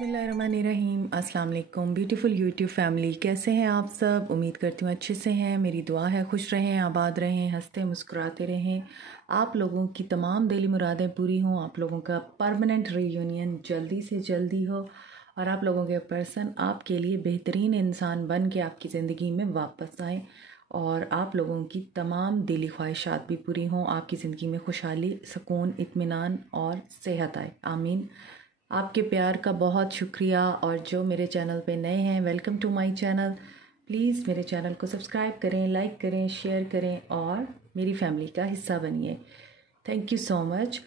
बिस्मिल्लाहिर्रहमानिर्रहीम। अस्सलाम वालेकुम ब्यूटीफुल यूट्यूब फैमिली, कैसे हैं आप सब? उम्मीद करती हूँ अच्छे से हैं। मेरी दुआ है खुश रहें, आबाद रहें, हंसते मुस्कुराते रहें। आप लोगों की तमाम दिली मुरादें पूरी हों, आप लोगों का परमानेंट रीयूनियन जल्दी से जल्दी हो और आप लोगों के पर्सन आपके लिए बेहतरीन इंसान बन के आपकी ज़िंदगी में वापस आए और आप लोगों की तमाम दिली ख्वाहिशात भी पूरी हों, आपकी ज़िंदगी में खुशहाली, सुकून, इत्मीनान और सेहत आए। आमीन। आपके प्यार का बहुत शुक्रिया। और जो मेरे चैनल पे नए हैं, welcome to my channel. Please मेरे चैनल को सब्सक्राइब करें, लाइक करें, शेयर करें और मेरी फैमिली का हिस्सा बनिए। Thank you so much.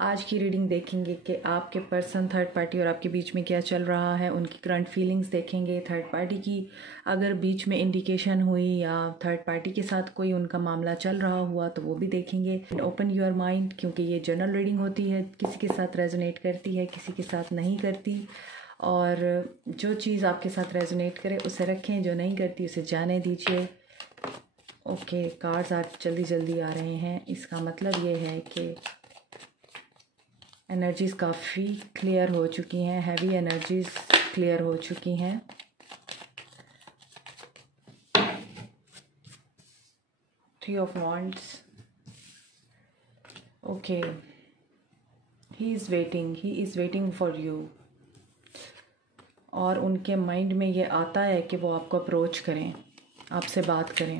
आज की रीडिंग देखेंगे कि आपके पर्सन, थर्ड पार्टी और आपके बीच में क्या चल रहा है, उनकी करंट फीलिंग्स देखेंगे। थर्ड पार्टी की अगर बीच में इंडिकेशन हुई या थर्ड पार्टी के साथ कोई उनका मामला चल रहा हुआ तो वो भी देखेंगे। ओपन योर माइंड, क्योंकि ये जनरल रीडिंग होती है, किसी के साथ रेजोनेट करती है, किसी के साथ नहीं करती। और जो चीज़ आपके साथ रेजोनेट करे उसे रखें, जो नहीं करती उसे जाने दीजिए। ओके, कार्ड्स आज जल्दी जल्दी आ रहे हैं। इसका मतलब ये है कि एनर्जीज़ काफ़ी क्लियर हो चुकी हैं, हैवी एनर्जीज़ क्लियर हो चुकी हैं। Three of wands. Okay, he is waiting for you. और उनके माइंड में ये आता है कि वो आपको अप्रोच करें, आपसे बात करें।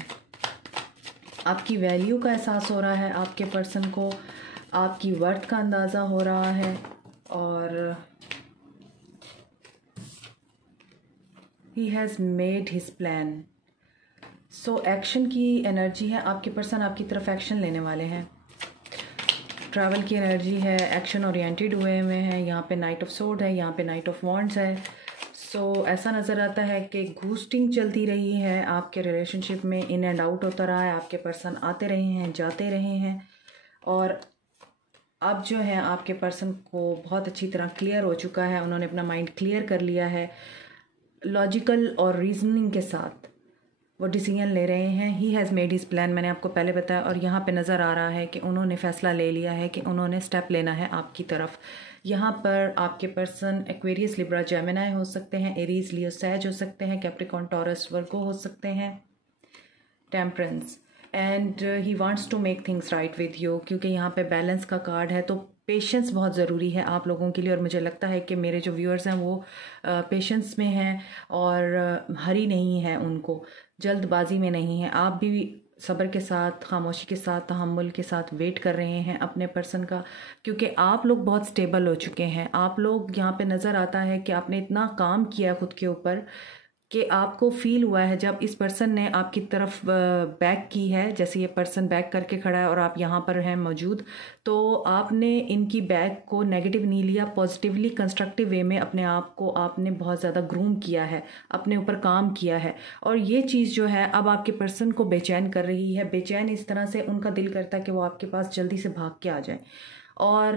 आपकी वैल्यू का एहसास हो रहा है आपके पर्सन को, आपकी वर्थ का अंदाज़ा हो रहा है। और he has made his plan. So action की एनर्जी है, आपके पर्सन आपकी तरफ एक्शन लेने वाले हैं। ट्रैवल की एनर्जी है, एक्शन ओरिएंटेड हुए हैं। यहाँ पे नाइट ऑफ सोर्ड है, यहाँ पे नाइट ऑफ वॉन्ड्स है। सो ऐसा नज़र आता है कि घूस्टिंग चलती रही है आपके रिलेशनशिप में, इन एंड आउट होता रहा है। आपके पर्सन आते रहे हैं, जाते रहे हैं। और अब जो है आपके पर्सन को बहुत अच्छी तरह क्लियर हो चुका है, उन्होंने अपना माइंड क्लियर कर लिया है। लॉजिकल और रीजनिंग के साथ वो डिसीजन ले रहे हैं। He has made his plan, मैंने आपको पहले बताया। और यहाँ पे नज़र आ रहा है कि उन्होंने फ़ैसला ले लिया है कि उन्होंने स्टेप लेना है आपकी तरफ। यहाँ पर आपके पर्सन एक्वेरियस, लिब्रा, जेमिनी हो सकते हैं, एरीज, लियो, सैज हो सकते हैं, कैप्रिकॉर्न, टॉरस, वर्गो हो सकते हैं, temperance. And he wants to make things right with you, क्योंकि यहाँ पे बैलेंस का कार्ड है। तो पेशेंस बहुत ज़रूरी है आप लोगों के लिए। और मुझे लगता है कि मेरे जो व्यूअर्स हैं वो पेशेंस में हैं और हरी नहीं है, उनको जल्दबाजी में नहीं है। आप भी सब्र के साथ, खामोशी के साथ, तहम्मुल के साथ वेट कर रहे हैं अपने पर्सन का, क्योंकि आप लोग बहुत स्टेबल हो चुके हैं। आप लोग, यहाँ पे नज़र आता है कि आपने इतना काम किया खुद के ऊपर कि आपको फील हुआ है जब इस पर्सन ने आपकी तरफ बैक की है, जैसे ये पर्सन बैक करके खड़ा है और आप यहाँ पर हैं मौजूद, तो आपने इनकी बैक को नेगेटिव नहीं लिया, पॉजिटिवली कंस्ट्रक्टिव वे में अपने आप को आपने बहुत ज़्यादा ग्रूम किया है, अपने ऊपर काम किया है। और ये चीज़ जो है अब आपके पर्सन को बेचैन कर रही है। बेचैन इस तरह से, उनका दिल करता है कि वो आपके पास जल्दी से भाग के आ जाए। और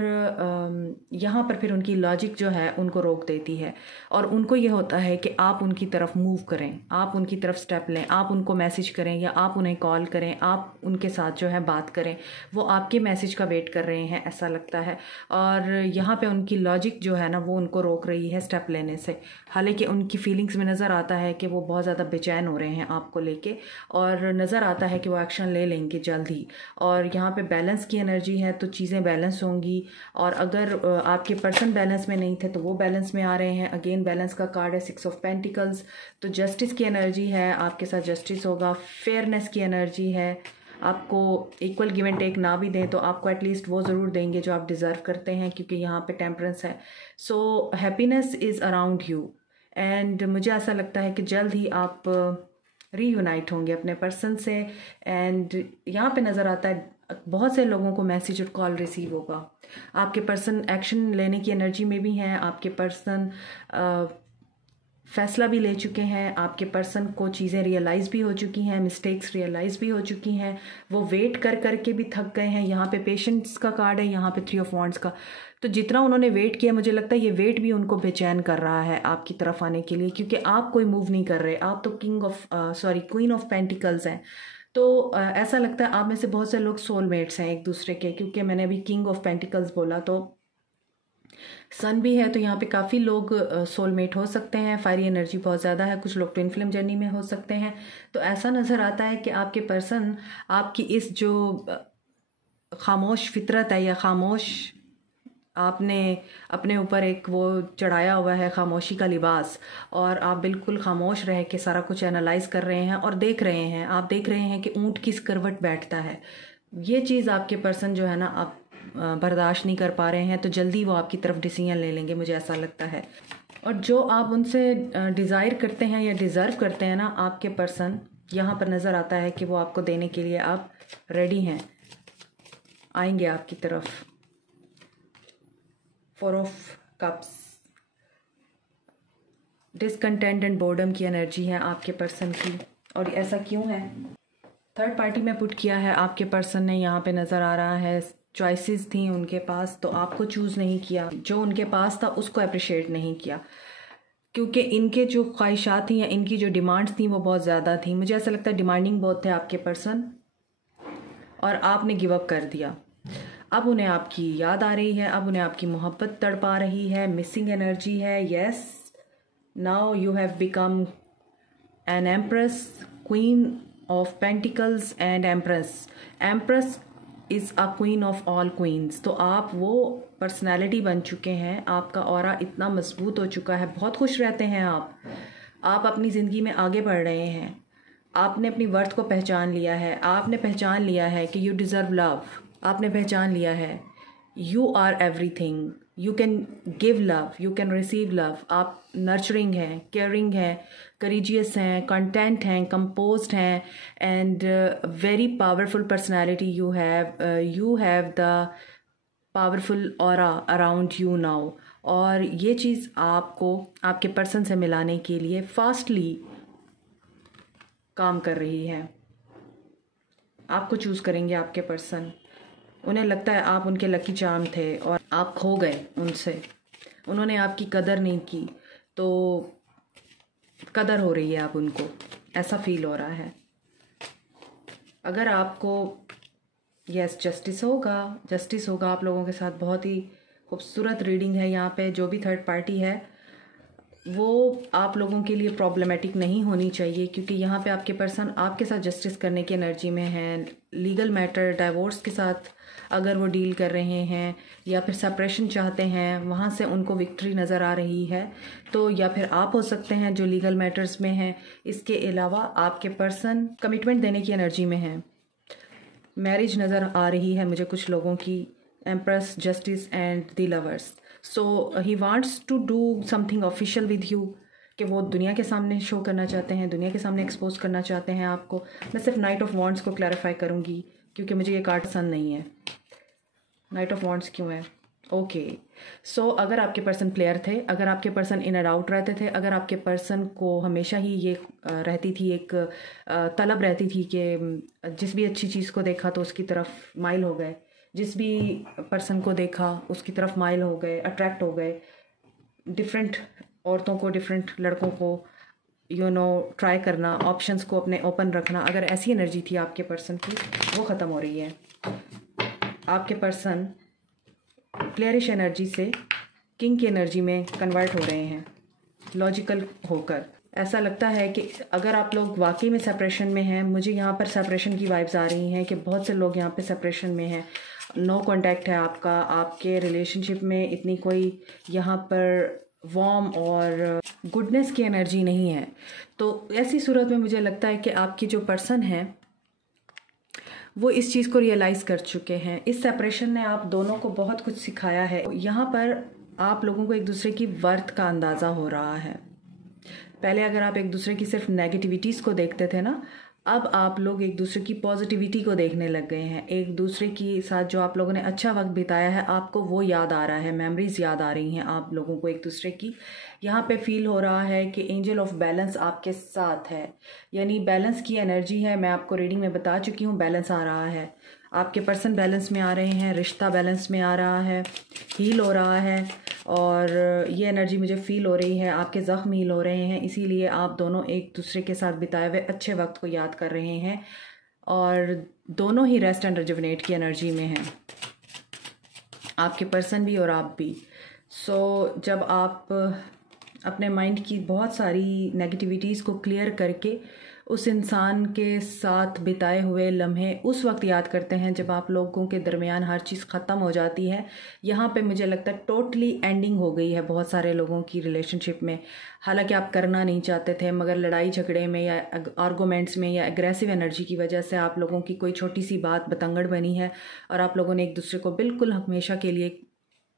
यहाँ पर फिर उनकी लॉजिक जो है उनको रोक देती है और उनको ये होता है कि आप उनकी तरफ मूव करें, आप उनकी तरफ स्टेप लें, आप उनको मैसेज करें या आप उन्हें कॉल करें, आप उनके साथ जो है बात करें। वो आपके मैसेज का वेट कर रहे हैं, ऐसा लगता है। और यहाँ पे उनकी लॉजिक जो है ना वो उनको रोक रही है स्टेप लेने से। हालांकि उनकी फीलिंग्स में नज़र आता है कि वो बहुत ज़्यादा बेचैन हो रहे हैं आपको लेके, और नज़र आता है कि वो एक्शन ले लेंगे जल्द ही। और यहाँ पे बैलेंस की एनर्जी है, तो चीज़ें बैलेंस होंगी। और अगर आपके पर्सन बैलेंस में नहीं थे तो वो बैलेंस में आ रहे हैं। अगेन बैलेंस का कार्ड है, 6 ऑफ पेंटिकल्स। तो जस्टिस की एनर्जी है, आपके साथ जस्टिस होगा। फेयरनेस की एनर्जी है, आपको इक्वल गिव एंड टेक ना भी दें तो आपको एटलीस्ट वो ज़रूर देंगे जो आप डिज़र्व करते हैं, क्योंकि यहाँ पे टेम्परेंस है। So happiness is around you. And मुझे ऐसा लगता है कि जल्द ही आप रीयूनाइट होंगे अपने पर्सन से। एंड यहाँ पे नज़र आता है बहुत से लोगों को मैसेज और कॉल रिसीव होगा। आपके पर्सन एक्शन लेने की एनर्जी में भी हैं, आपके पर्सन फैसला भी ले चुके हैं, आपके पर्सन को चीज़ें रियलाइज़ भी हो चुकी हैं, मिस्टेक्स रियलाइज़ भी हो चुकी हैं। वो वेट कर कर के भी थक गए हैं। यहाँ पे पेशेंस का कार्ड है, यहाँ पे 3 ऑफ वॉन्ड्स का। तो जितना उन्होंने वेट किया, मुझे लगता है ये वेट भी उनको बेचैन कर रहा है आपकी तरफ आने के लिए, क्योंकि आप कोई मूव नहीं कर रहे। आप तो क्वीन ऑफ पेंटिकल्स हैं। तो ऐसा लगता है आप में से बहुत से लोग सोलमेट्स हैं एक दूसरे के, क्योंकि मैंने अभी किंग ऑफ पेंटिकल्स बोला। तो सन भी है, तो यहाँ पे काफ़ी लोग सोलमेट हो सकते हैं। फायरी एनर्जी बहुत ज़्यादा है, कुछ लोग ट्विन फ्लेम जर्नी में हो सकते हैं। तो ऐसा नज़र आता है कि आपके पर्सन आपकी इस जो खामोश फितरत है या खामोश आपने अपने ऊपर एक वो चढ़ाया हुआ है खामोशी का लिबास, और आप बिल्कुल खामोश रह के सारा कुछ एनालाइज कर रहे हैं और देख रहे हैं। आप देख रहे हैं कि ऊँट किस करवट बैठता है। ये चीज़ आपके पर्सन जो है ना आप बर्दाश्त नहीं कर पा रहे हैं, तो जल्दी वो आपकी तरफ डिसीजन ले लेंगे, मुझे ऐसा लगता है। और जो आप उनसे डिज़ायर करते हैं या डिज़र्व करते हैं ना, आपके पर्सन यहाँ पर नज़र आता है कि वो आपको देने के लिए आप रेडी हैं, आएंगे आपकी तरफ। 4 of cups, discontent and boredom की एनर्जी है आपके पर्सन की। और ऐसा क्यों है? थर्ड पार्टी में पुट किया है आपके पर्सन ने, यहाँ पे नज़र आ रहा है चॉइसेस थी उनके पास, तो आपको चूज़ नहीं किया। जो उनके पास था उसको अप्रिशिएट नहीं किया, क्योंकि इनके जो ख्वाहिशात थी या इनकी जो डिमांड्स थी वो बहुत ज़्यादा थी। मुझे ऐसा लगता है डिमांडिंग बहुत थे आपके पर्सन, और आपने गिव अप कर दिया। अब उन्हें आपकी याद आ रही है, अब उन्हें आपकी मोहब्बत तड़पा रही है, मिसिंग एनर्जी है। Yes, now you have become an empress, queen of pentacles and empress. Empress is a queen of all queens. तो आप वो पर्सनैलिटी बन चुके हैं, आपका ऑरा इतना मजबूत हो चुका है, बहुत खुश रहते हैं आप अपनी ज़िंदगी में आगे बढ़ रहे हैं। आपने अपनी वर्थ को पहचान लिया है, आपने पहचान लिया है कि यू डिज़र्व लव। आपने पहचान लिया है you are everything, you can give love, you can receive love. आप नर्चरिंग हैं, केयरिंग हैं, करेजियस हैं, कंटेंट हैं, कंपोज्ड हैं, and very powerful personality you have the powerful aura around you now. और ये चीज़ आपको आपके पर्सन से मिलाने के लिए फास्टली काम कर रही है। आपको चूज़ करेंगे आपके पर्सन। उन्हें लगता है आप उनके लकी चार्म थे और आप खो गए उनसे, उन्होंने आपकी कदर नहीं की, तो कदर हो रही है अब उनको, ऐसा फील हो रहा है। अगर आपको यस जस्टिस होगा आप लोगों के साथ। बहुत ही खूबसूरत रीडिंग है यहाँ पे। जो भी थर्ड पार्टी है वो आप लोगों के लिए प्रॉब्लमेटिक नहीं होनी चाहिए, क्योंकि यहाँ पे आपके पर्सन आपके साथ जस्टिस करने की एनर्जी में है। लीगल मैटर, डाइवोर्स के साथ अगर वो डील कर रहे हैं या फिर सेपरेशन चाहते हैं, वहाँ से उनको विक्ट्री नज़र आ रही है। तो या फिर आप हो सकते हैं जो लीगल मैटर्स में हैं। इसके अलावा आपके पर्सन कमिटमेंट देने की एनर्जी में है। मैरिज नज़र आ रही है मुझे कुछ लोगों की। Empress, justice and the lovers. So he wants to do something official with you, कि वो दुनिया के सामने शो करना चाहते हैं, दुनिया के सामने एक्सपोज करना चाहते हैं आपको। मैं सिर्फ नाइट ऑफ वॉन्ड्स को क्लैरिफाई करूँगी, क्योंकि मुझे ये कार्ड पसंद नहीं है। नाइट ऑफ वॉन्ड्स क्यों है? ओके, सो अगर आपके पर्सन प्लेयर थे, अगर आपके पर्सन इन एंड आउट रहते थे, अगर आपके पर्सन को हमेशा ही ये रहती थी, एक तलब रहती थी कि जिस भी अच्छी चीज़ को देखा तो उसकी तरफ माइल हो गए, जिस भी पर्सन को देखा उसकी तरफ माइल हो गए, अट्रैक्ट हो गए, डिफरेंट औरतों को, डिफरेंट लड़कों को ट्राई करना, ऑप्शंस को अपने ओपन रखना, अगर ऐसी एनर्जी थी आपके पर्सन की, वो ख़त्म हो रही है। आपके पर्सन प्लेयरिश एनर्जी से किंग की एनर्जी में कन्वर्ट हो रहे हैं, लॉजिकल होकर। ऐसा लगता है कि अगर आप लोग वाकई में सेपरेशन में हैं, मुझे यहाँ पर सेपरेशन की वाइब्स आ रही हैं कि बहुत से लोग यहाँ पे सेपरेशन में हैं, नो कांटेक्ट है आपका, आपके रिलेशनशिप में इतनी कोई यहाँ पर वार्म और गुडनेस की एनर्जी नहीं है। तो ऐसी सूरत में मुझे लगता है कि आपकी जो पर्सन है वो इस चीज़ को रियलाइज़ कर चुके हैं। इस सेपरेशन ने आप दोनों को बहुत कुछ सिखाया है। यहाँ पर आप लोगों को एक दूसरे की वर्थ का अंदाज़ा हो रहा है। पहले अगर आप एक दूसरे की सिर्फ नेगेटिविटीज़ को देखते थे ना, अब आप लोग एक दूसरे की पॉजिटिविटी को देखने लग गए हैं। एक दूसरे के साथ जो आप लोगों ने अच्छा वक्त बिताया है, आपको वो याद आ रहा है, मेमोरीज याद आ रही हैं आप लोगों को एक दूसरे की। यहाँ पे फील हो रहा है कि एंजल ऑफ बैलेंस आपके साथ है, यानी बैलेंस की एनर्जी है। मैं आपको रीडिंग में बता चुकी हूँ, बैलेंस आ रहा है, आपके पर्सन बैलेंस में आ रहे हैं, रिश्ता बैलेंस में आ रहा है, हील हो रहा है। और ये एनर्जी मुझे फ़ील हो रही है, आपके ज़ख्म हील हो रहे हैं, इसीलिए आप दोनों एक दूसरे के साथ बिताए हुए अच्छे वक्त को याद कर रहे हैं, और दोनों ही रेस्ट एंड रिजुविनेट की एनर्जी में हैं, आपके पर्सन भी और आप भी। जब आप अपने माइंड की बहुत सारी नेगेटिविटीज़ को क्लियर करके उस इंसान के साथ बिताए हुए लम्हे उस वक्त याद करते हैं जब आप लोगों के दरमियान हर चीज़ ख़त्म हो जाती है। यहाँ पे मुझे लगता है टोटली एंडिंग हो गई है बहुत सारे लोगों की रिलेशनशिप में। हालांकि आप करना नहीं चाहते थे, मगर लड़ाई झगड़े में या आर्गूमेंट्स में या एग्रेसिव एनर्जी की वजह से आप लोगों की कोई छोटी सी बात बतंगड़ बनी है और आप लोगों ने एक दूसरे को बिल्कुल हमेशा के लिए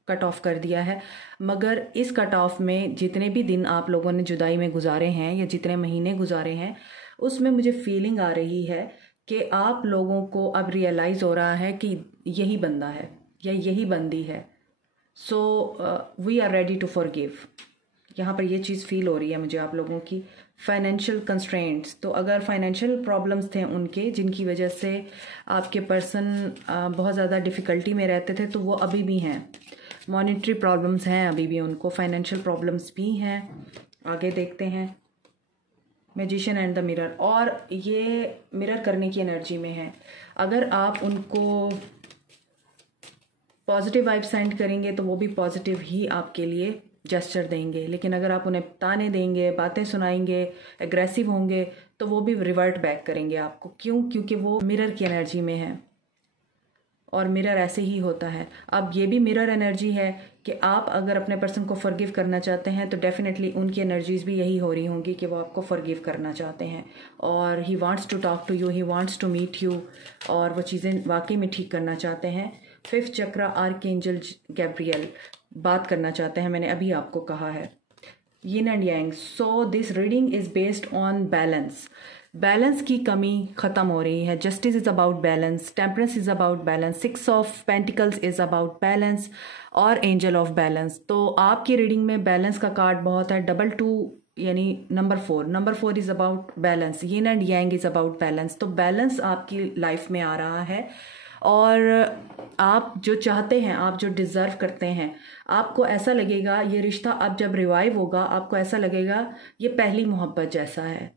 कट ऑफ कर दिया है। मगर इस कट ऑफ में जितने भी दिन आप लोगों ने जुदाई में गुजारे हैं या जितने महीने गुजारे हैं, उसमें मुझे फीलिंग आ रही है कि आप लोगों को अब रियलाइज़ हो रहा है कि यही बंदा है या यही बंदी है। So we are ready to forgive. यहाँ पर ये चीज़ फील हो रही है मुझे आप लोगों की। फाइनेंशियल कंस्ट्रेंट्स, तो अगर फाइनेंशियल प्रॉब्लम्स थे उनके जिनकी वजह से आपके पर्सन बहुत ज़्यादा डिफ़िकल्टी में रहते थे, तो वो अभी भी हैं। मॉनेटरी प्रॉब्लम्स हैं अभी भी उनको, फाइनेंशियल प्रॉब्लम्स भी हैं। आगे देखते हैं मैजिशियन एंड द मिरर, और ये मिरर करने की एनर्जी में है। अगर आप उनको पॉजिटिव वाइब सेंड करेंगे तो वो भी पॉजिटिव ही आपके लिए जेस्चर देंगे, लेकिन अगर आप उन्हें ताने देंगे, बातें सुनाएंगे, एग्रेसिव होंगे, तो वो भी रिवर्ट बैक करेंगे आपको। क्यों? क्योंकि वो मिरर की एनर्जी में है और मिरर ऐसे ही होता है। अब ये भी मिरर एनर्जी है कि आप अगर अपने पर्सन को फॉरगिव करना चाहते हैं तो डेफिनेटली उनकी एनर्जीज भी यही हो रही होंगी कि वो आपको फॉरगिव करना चाहते हैं और he wants to talk to you, he wants to meet you, और वो चीज़ें वाकई में ठीक करना चाहते हैं। 5th चक्र आर्कएंजल गैब्रियल बात करना चाहते हैं, मैंने अभी आपको कहा है। Yin and yang, so this reading is based on balance. Balance की कमी ख़त्म हो रही है। Justice is about balance, temperance is about balance, 6 of pentacles is about balance और एंजल ऑफ बैलेंस। तो आपकी रीडिंग में बैलेंस का कार्ड बहुत है। 2 यानी number 4 is about balance. Yin and yang is about balance. तो बैलेंस आपकी लाइफ में आ रहा है और आप जो चाहते हैं, आप जो डिज़र्व करते हैं, आपको ऐसा लगेगा ये रिश्ता अब जब रिवाइव होगा, आपको ऐसा लगेगा ये पहली मोहब्बत जैसा है,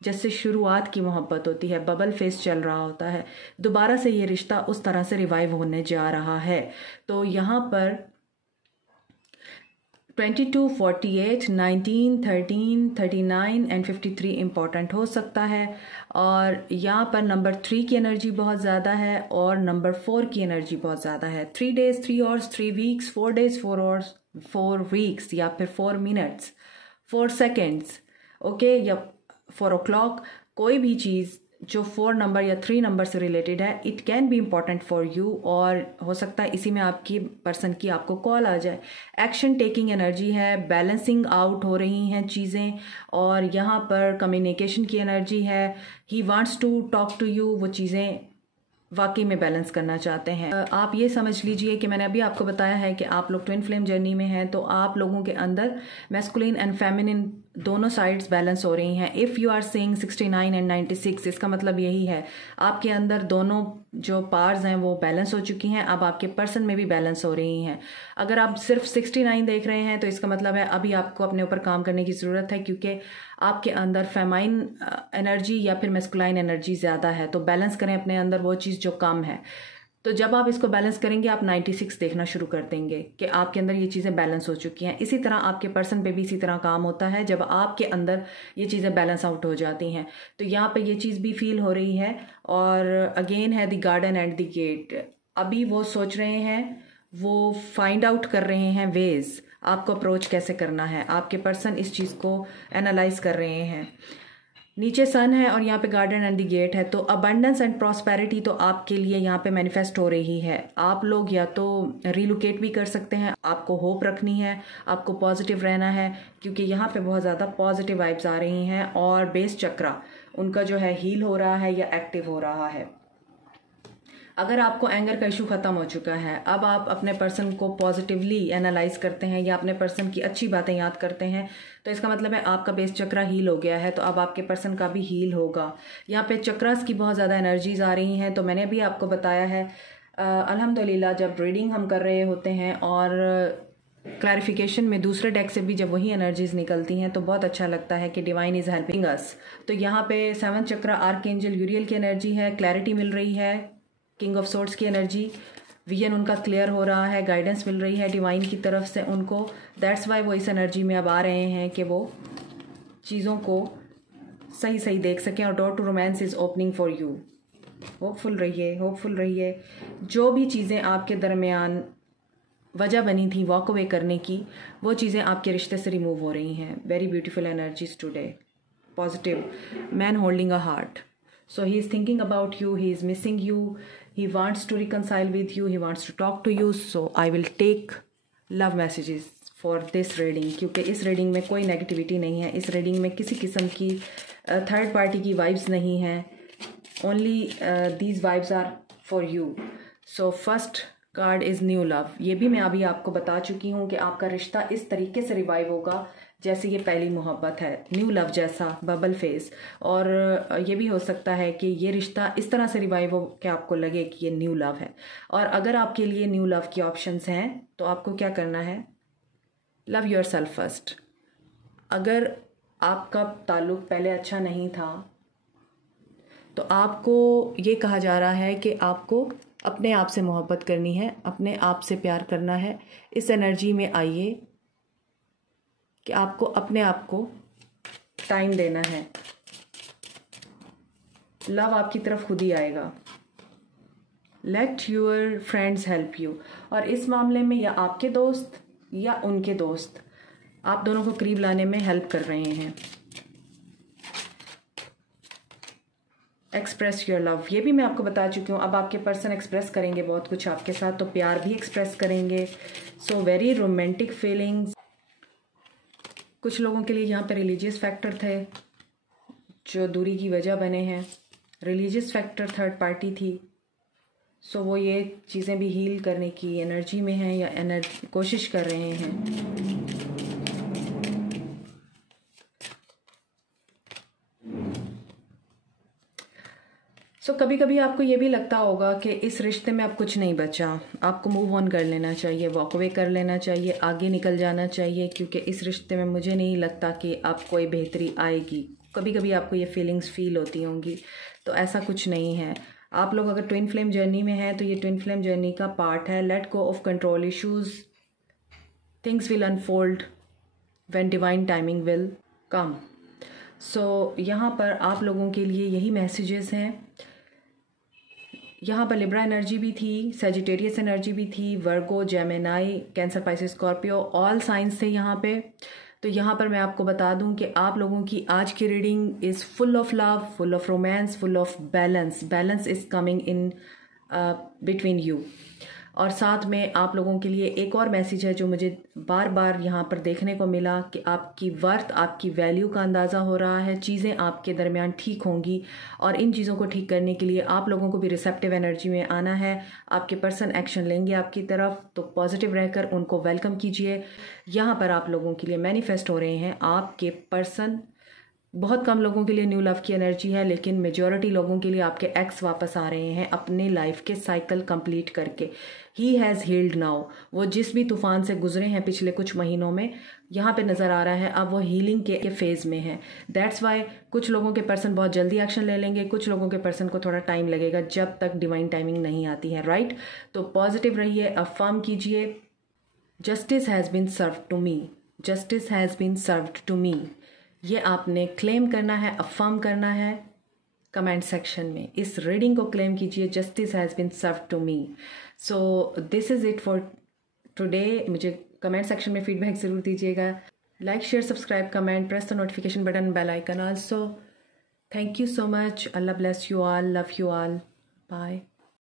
जैसे शुरुआत की मोहब्बत होती है, बबल फेस चल रहा होता है। दोबारा से ये रिश्ता उस तरह से रिवाइव होने जा रहा है। तो यहाँ पर 22, 48, 19, 13, 39 एंड 53 इम्पॉर्टेंट हो सकता है। और यहाँ पर नंबर 3 की एनर्जी बहुत ज़्यादा है और नंबर 4 की एनर्जी बहुत ज़्यादा है। 3 days 3 hours 3 weeks, 4 days 4 hours 4 weeks, या फिर 4 minutes 4 seconds, ओके, या 4 o'clock। कोई भी चीज़ जो 4 नंबर या 3 नंबर से रिलेटेड है, it can be important for you, और हो सकता है इसी में आपकी पर्सन की आपको कॉल आ जाए। एक्शन टेकिंग एनर्जी है, बैलेंसिंग आउट हो रही हैं चीज़ें, और यहाँ पर कम्युनिकेशन की एनर्जी है। He wants to talk to you, वो चीज़ें वाकई में बैलेंस करना चाहते हैं। आप ये समझ लीजिए कि मैंने अभी आपको बताया है कि आप लोग ट्विन फ्लेम जर्नी में हैं, तो आप लोगों के अंदर मैस्कुलिन एंड फेमिनिन दोनों साइड्स बैलेंस हो रही हैं। If you are seeing 69 and 96, इसका मतलब यही है आपके अंदर दोनों जो पार्ट्स हैं वो बैलेंस हो चुकी हैं। अब आपके पर्सन में भी बैलेंस हो रही हैं। अगर आप सिर्फ 69 देख रहे हैं तो इसका मतलब है अभी आपको अपने ऊपर काम करने की ज़रूरत है, क्योंकि आपके अंदर फेमाइन एनर्जी या फिर मैस्कुलाइन एनर्जी ज़्यादा है। तो बैलेंस करें अपने अंदर वो चीज़ जो कम है। तो जब आप इसको बैलेंस करेंगे, आप 96 देखना शुरू कर देंगे कि आपके अंदर ये चीज़ें बैलेंस हो चुकी हैं। इसी तरह आपके पर्सन पे भी इसी तरह काम होता है। जब आपके अंदर ये चीज़ें बैलेंस आउट हो जाती हैं, तो यहाँ पे ये चीज़ भी फील हो रही है। और अगेन है the garden and the gate. अभी वो सोच रहे हैं, वो फाइंड आउट कर रहे हैं वेज, आपको अप्रोच कैसे करना है। आपके पर्सन इस चीज़ को एनालाइज कर रहे हैं। नीचे सन है और यहाँ पे गार्डन एंड द गेट है। तो अबंडेंस एंड प्रॉस्पेरिटी तो आपके लिए यहाँ पे मैनिफेस्ट हो रही है। आप लोग या तो रिलोकेट भी कर सकते हैं, आपको होप रखनी है, आपको पॉजिटिव रहना है, क्योंकि यहाँ पे बहुत ज़्यादा पॉजिटिव वाइब्स आ रही हैं। और बेस चक्रा उनका जो है हील हो रहा है या एक्टिव हो रहा है। अगर आपको एंगर का इशू ख़त्म हो चुका है, अब आप अपने पर्सन को पॉजिटिवली एनालाइज करते हैं या अपने पर्सन की अच्छी बातें याद करते हैं, तो इसका मतलब है आपका बेस चक्रा हील हो गया है। तो अब आपके पर्सन का भी हील होगा। यहाँ पे चक्रास की बहुत ज़्यादा एनर्जीज आ रही हैं। तो मैंने भी आपको बताया है अल्हम्दुलिल्लाह, जब रीडिंग हम कर रहे होते हैं और क्लैरिफिकेशन में दूसरे डेक से भी जब वही एनर्जीज निकलती हैं तो बहुत अच्छा लगता है कि डिवाइन इज़ हेल्पिंग अस। तो यहाँ पे 7 चक्रा आर्कएंजल यूरियल की एनर्जी है, क्लैरिटी मिल रही है। किंग ऑफ सोर्ड्स की एनर्जी, विजन उनका क्लियर हो रहा है, गाइडेंस मिल रही है डिवाइन की तरफ से उनको। दैट्स वाई वो इस एनर्जी में अब आ रहे हैं कि वो चीज़ों को सही सही देख सकें। और door to romance is opening for you. Hopeful रहिए, होपफुल रहिए। जो भी चीज़ें आपके दरमियान वजह बनी थी वॉक अवे करने की, वो चीज़ें आपके रिश्ते से रिमूव हो रही हैं। Very beautiful energies today. Positive man holding a heart, so he is thinking about you, he is missing you, he wants to reconcile with you, he wants to talk to you. So I will take love messages for this reading, क्योंकि इस reading में कोई negativity नहीं है। इस reading में किसी किस्म की थर्ड पार्टी की वाइब्स नहीं हैं। Only these vibes are for you. So first card is new love. ये भी मैं अभी आपको बता चुकी हूँ कि आपका रिश्ता इस तरीके से रिवाइव होगा जैसे ये पहली मोहब्बत है, न्यू लव जैसा, बबल फेस। और ये भी हो सकता है कि ये रिश्ता इस तरह से रिवाइव हो कि आपको लगे कि ये न्यू लव है। और अगर आपके लिए न्यू लव की ऑप्शंस हैं तो आपको क्या करना है, लव योर सेल्फ फर्स्ट। अगर आपका ताल्लुक पहले अच्छा नहीं था तो आपको ये कहा जा रहा है कि आपको अपने आप से मोहब्बत करनी है, अपने आप से प्यार करना है। इस एनर्जी में आइए कि आपको अपने आप को टाइम देना है। लव आपकी तरफ खुद ही आएगा। Let your friends help you. और इस मामले में या आपके दोस्त या उनके दोस्त आप दोनों को करीब लाने में हेल्प कर रहे हैं। एक्सप्रेस योर लव, ये भी मैं आपको बता चुकी हूँ। अब आपके पर्सन एक्सप्रेस करेंगे बहुत कुछ आपके साथ, तो प्यार भी एक्सप्रेस करेंगे। So very romantic feelings. कुछ लोगों के लिए यहाँ पे रिलीजियस फैक्टर थे जो दूरी की वजह बने हैं। रिलीजियस फैक्टर थर्ड पार्टी थी। सो वो ये चीज़ें भी हील करने की एनर्जी में हैं या कोशिश कर रहे हैं। सो कभी कभी आपको ये भी लगता होगा कि इस रिश्ते में अब कुछ नहीं बचा, आपको मूव ऑन कर लेना चाहिए, वॉक अवे कर लेना चाहिए, आगे निकल जाना चाहिए, क्योंकि इस रिश्ते में मुझे नहीं लगता कि अब कोई बेहतरी आएगी। कभी कभी आपको ये फीलिंग्स फील होती होंगी, तो ऐसा कुछ नहीं है। आप लोग अगर ट्विन फ्लेम जर्नी में हैं तो ये ट्विन फ्लेम जर्नी का पार्ट है। Let go of control issues, things will unfold when divine timing will come. So यहाँ पर आप लोगों के लिए यही मैसेजेस हैं। यहाँ पर लिब्रा एनर्जी भी थी, सेजिटेरियस एनर्जी भी थी, Virgo, Gemini, Cancer, Pisces, Scorpio, all signs थे यहाँ पे। तो यहाँ पर मैं आपको बता दूं कि आप लोगों की आज की reading is full of love, full of romance, full of balance. Balance is coming in between you. और साथ में आप लोगों के लिए एक और मैसेज है जो मुझे बार बार यहाँ पर देखने को मिला कि आपकी वर्थ, आपकी वैल्यू का अंदाज़ा हो रहा है। चीज़ें आपके दरमियान ठीक होंगी और इन चीज़ों को ठीक करने के लिए आप लोगों को भी रिसेप्टिव एनर्जी में आना है। आपके पर्सन एक्शन लेंगे आपकी तरफ, तो पॉजिटिव रहकर उनको वेलकम कीजिए। यहाँ पर आप लोगों के लिए मैनिफेस्ट हो रहे हैं आपके पर्सन। बहुत कम लोगों के लिए न्यू लव की एनर्जी है, लेकिन मेजॉरिटी लोगों के लिए आपके एक्स वापस आ रहे हैं अपने लाइफ के साइकिल कंप्लीट करके। He has healed now. वो जिस भी तूफान से गुजरे हैं पिछले कुछ महीनों में, यहाँ पे नज़र आ रहा है अब वो हीलिंग के फेज़ में है। दैट्स वाई कुछ लोगों के पर्सन बहुत जल्दी एक्शन ले लेंगे, कुछ लोगों के पर्सन को थोड़ा टाइम लगेगा जब तक डिवाइन टाइमिंग नहीं आती है, राइट। तो पॉजिटिव रहिए, अफर्म कीजिए, justice has been served to me, justice has been served to me. ये आपने क्लेम करना है, अफर्म करना है कमेंट सेक्शन में। इस रीडिंग को क्लेम कीजिए, justice has been served to me. So this is it for today. मुझे कमेंट सेक्शन में फीडबैक ज़रूर दीजिएगा। Like, share, subscribe, comment, press the notification button, bell icon also. Thank you so much. Allah bless you all, love you all, bye.